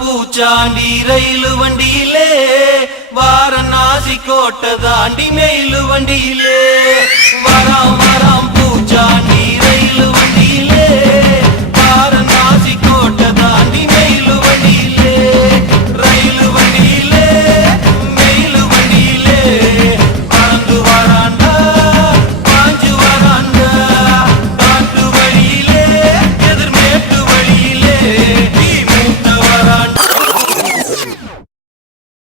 பூச்சாண்டி ரயிலு வண்டியிலே வாரணாசி கோட்டை தாண்டி மெயிலு வண்டியிலே வராம் பூச்சாண்டி